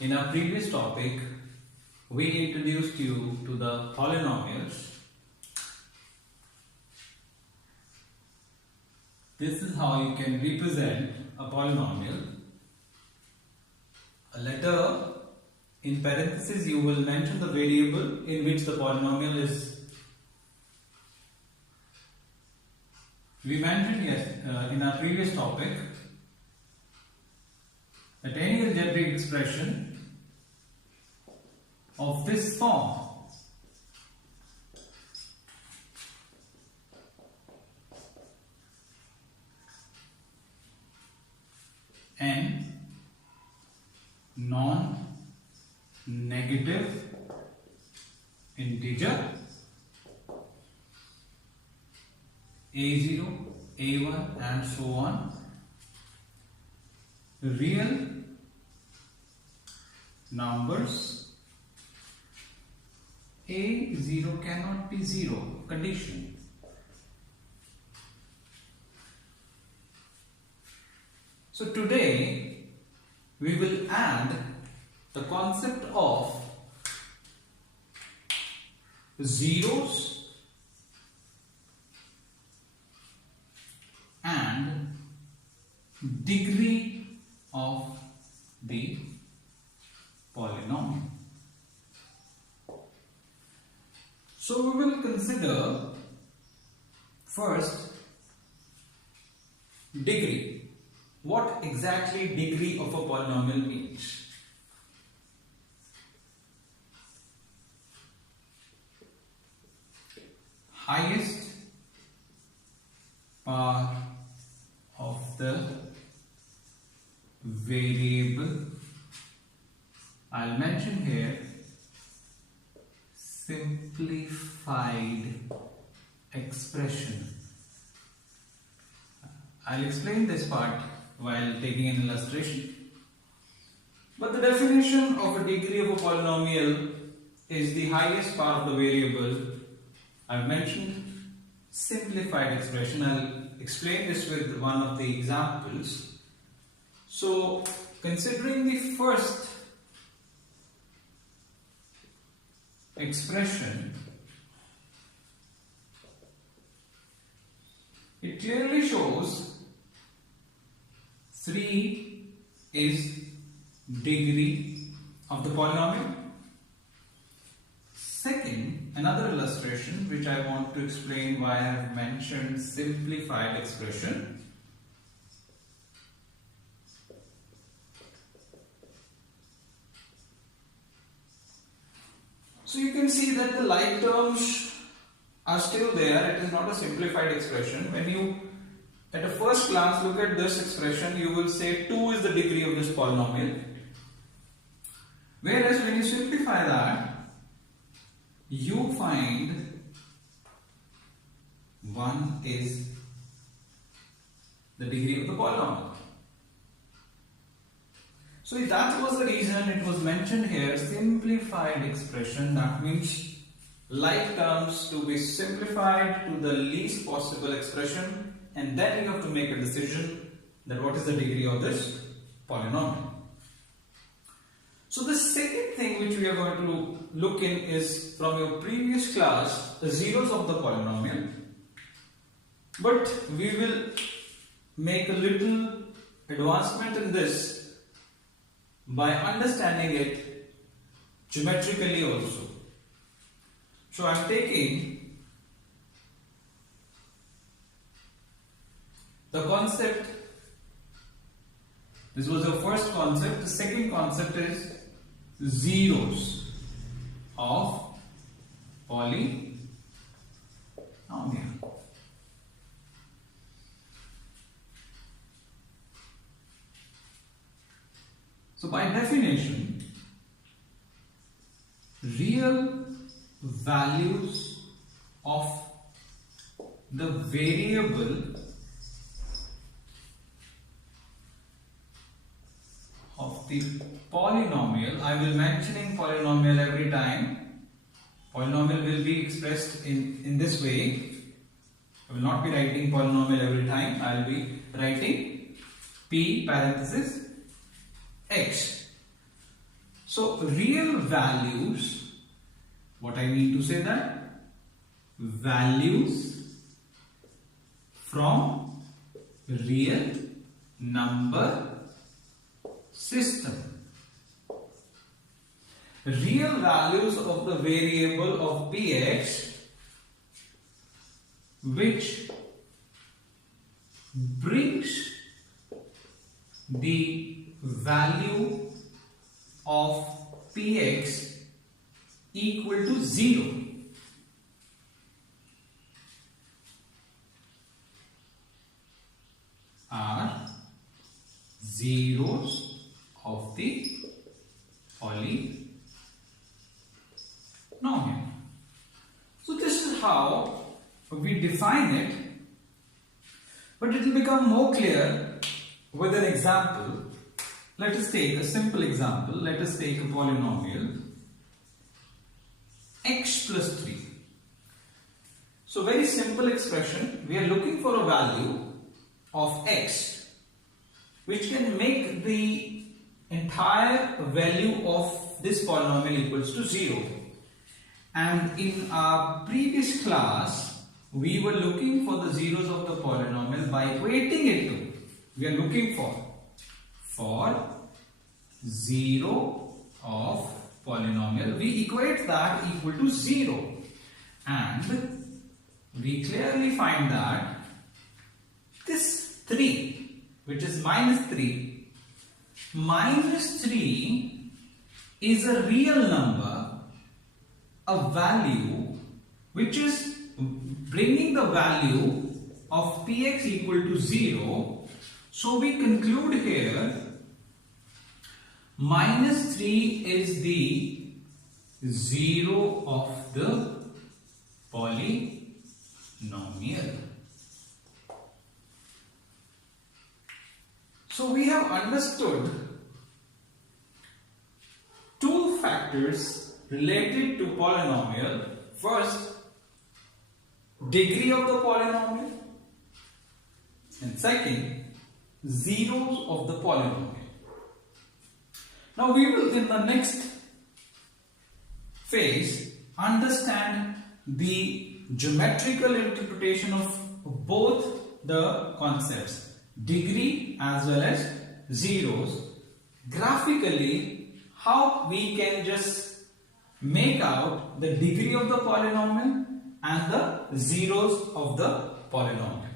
In our previous topic, we introduced you to the polynomials. This is how you can represent a polynomial. A letter in parentheses, you will mention the variable in which the polynomial is. We mentioned in our previous topic that any algebraic expression of this form n non-negative integer a0, a1 and so on, real numbers, a0 cannot be 0 condition. So today we will add the concept of zeros and degree of the polynomial. So we will consider first degree. What exactly degree of a polynomial means? Highest power of the variable. I'll mention here simplified expression. I'll explain this part while taking an illustration. But the definition of a degree of a polynomial is the highest power of the variable. I've mentioned simplified expression. I'll explain this with one of the examples. So, considering the first expression, it clearly shows 3 is degree of the polynomial. Second, another illustration which I want to explain why I have mentioned simplified expression. So you can see that the like terms are still there. It is not a simplified expression. When you at a first glance look at this expression, you will say 2 is the degree of this polynomial. Whereas when you simplify that, you find 1 is the degree of the polynomial. So that was the reason it was mentioned here, simplified expression. That means like terms to be simplified to the least possible expression, and then you have to make a decision that what is the degree of this polynomial. So the second thing which we are going to look in is from your previous class, the zeros of the polynomial. But we will make a little advancement in this by understanding it geometrically also. So I am taking the concept, this was the first concept. The second concept is zeros of polynomial. So by definition, real values of the variable of the polynomial, I will mentioning polynomial every time. Polynomial will be expressed in this way. I will not be writing polynomial every time. I will be writing p parenthesis x. So real values, what I mean to say that? Values from real number system. Real values of the variable of px which brings the value of px equal to 0. Are zeros of the polynomial. So this is how we define it, but it will become more clear with an example. Let us take a simple example. Let us take a polynomial x plus 3. So very simple expression. We are looking for a value of x which can make the entire value of this polynomial equals to 0. And in our previous class we were looking for the zeros of the polynomial by equating it to, we are looking for 0 of polynomial, we equate that equal to 0, and we clearly find that this 3, which is minus 3 is a real number, a value which is bringing the value of px equal to 0. So we conclude here minus 3 is the 0 of the polynomial. So we have understood two factors related to polynomial. First, degree of the polynomial, and second, zeros of the polynomial. Now we will in the next phase understand the geometrical interpretation of both the concepts, degree as well as zeros. Graphically, how we can just make out the degree of the polynomial and the zeros of the polynomial.